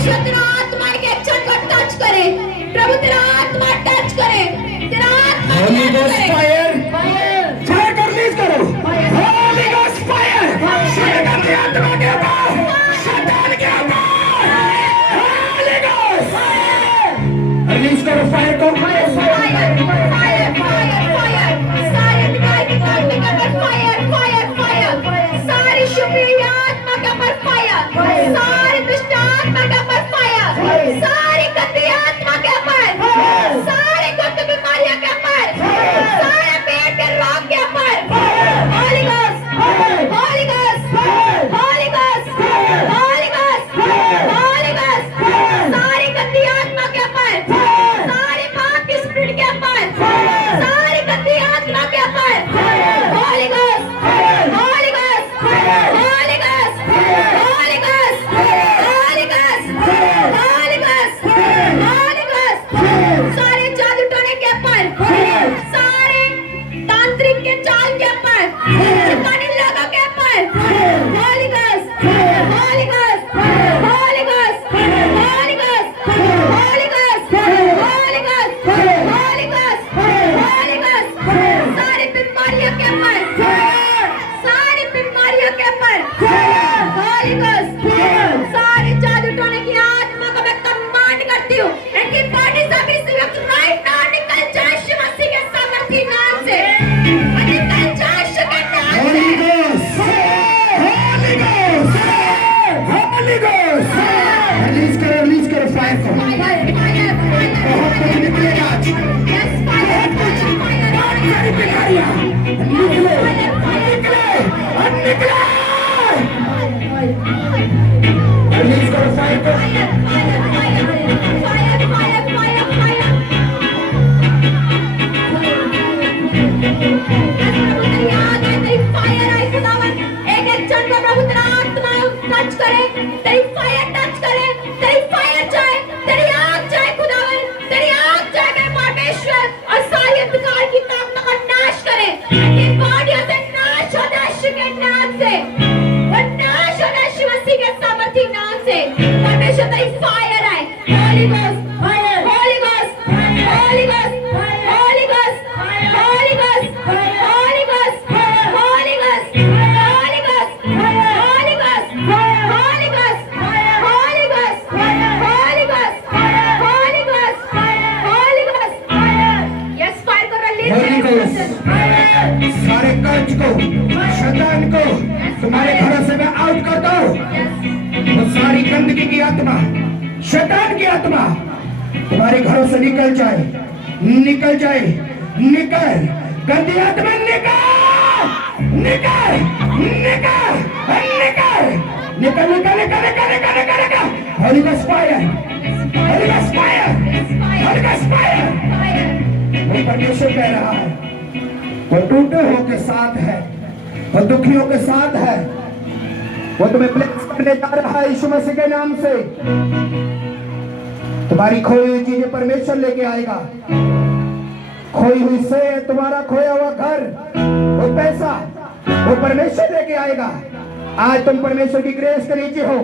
परमेश्वर तेरा आत्मा के एक्शन को टच करे, प्रभु तेरा आत्मा टच करे, तेरा आत्मा Holy टच Ghost करे। fire, fire को रिलीज करो। Holy Ghost fire, शैतान की आत्मा के ऊपर, शैतान के ऊपर। Holy Ghost, रिलीज करो फायर को। फायर फायर फायर फायर, सारे दिखाई के ऊपर फायर फायर फायर, सारी शुक्रिया आत्मा के ऊपर फायर, सारे दुष्ट आत्मा के ऊपर फायर, सारी गंदी आत्मा के ऊपर, सारे गुप्त बीमारियों के ऊपर, सारे पेट के रोग के ऊपर, Holi ghost Holi ghost Holi ghost Holi ghost Holi ghost, सारी गंदी आत्मा के ऊपर, सारी पाप की स्पिरिट के ऊपर, सारी गंदी आत्मा के ऊपर, Holi ghost Holi ghost Holi ghost Holi ghost Holi ghost Holi ghost Holi ghost, सारे जादू टोने के ऊपर, सारे तांत्रिक के चाल के ऊपर, शैतानी लोगों के ऊपर, Holi ghost Holi ghost Holi ghost Holi ghost Holi ghost Holi ghost Holi ghost Holi ghost, सारी बीमारियों के ऊपर, सारी बीमारियों के ऊपर, होली घोस्ट, सारे जादू टोने की आत्मा को मैं कमांड करती हूँ, इनकी बॉडी से भी इसी वक्त राइट नाउ निकल जाए यीशु मसीह के सामर्थी नाम से, निकल जाए यीशु के नाम Holy से। Ghost, Holy Ghost, Holy Ghost, release करो फायर को। फायर फायर बहुत कुछ निकलेगा आज। यस फायर फायर बहुत सारी बीमारियां निकले, निकले, निकले। रिलीज करो फायर को। परमेश्वर तेरी फायर आए, Holi ghost fire, Holi ghost Holi ghost Holi ghost Holi ghost Holi ghost Holi ghost Holi ghost Holi ghost Holi ghost Holi ghost Holi ghost Holi ghost Holi ghost, yes fire को Holy Ghost, रिलीज। सारे कर्ज को, शैतान को तुम्हारे घरों से मैं आउट करता हूँ। वो सारी गंदगी की आत्मा, शैतान की आत्मा तुम्हारे घरों से निकल जाए, निकल जाए, निकल, गंदी आत्मा निकल, निकल, निकल, निकल, निकल, निकल, निकल, निकल, निकल, निकल, निकल। Holy Ghost fire, Holy Ghost fire, Holy Ghost fire। वो परमेश्वर कह रहा है, वो टूटे हो के साथ है, वो दुखियों के साथ है, वो तुम्हें ब्लेस करने जा रहा है यीशु मसीह के नाम से। तुम्हारी खोई हुई चीजें परमेश्वर लेके आएगा, खोई हुई से तुम्हारा खोया हुआ घर, वो पैसा, वो परमेश्वर लेके आएगा। आज तुम परमेश्वर की ग्रेस के नीचे हो,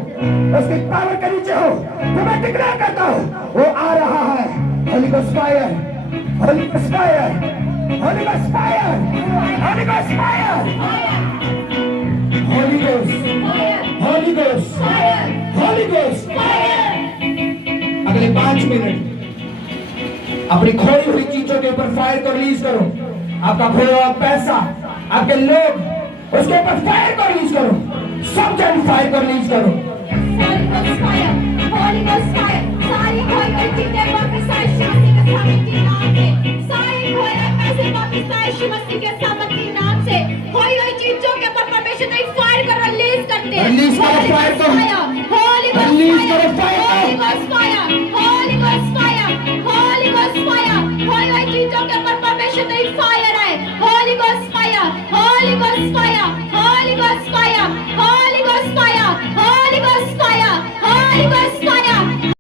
उसकी पावर के नीचे हो, तो मैं डिक्लेयर करता हूँ वो आ रहा है। Holi ghost fire, Holi ghost fire, Holi ghost fire, Holi ghost fire, Holi ghost, Holi ghost, Holi ghost. अगले 5 मिनट अपनी खोई हुई चीजों के ऊपर फायर को रिलीज करो। आपका खोया हुआ पैसा, आपके लोग, उसके ऊपर फायर को रिलीज करो। सब जन फायर को रिलीज करो।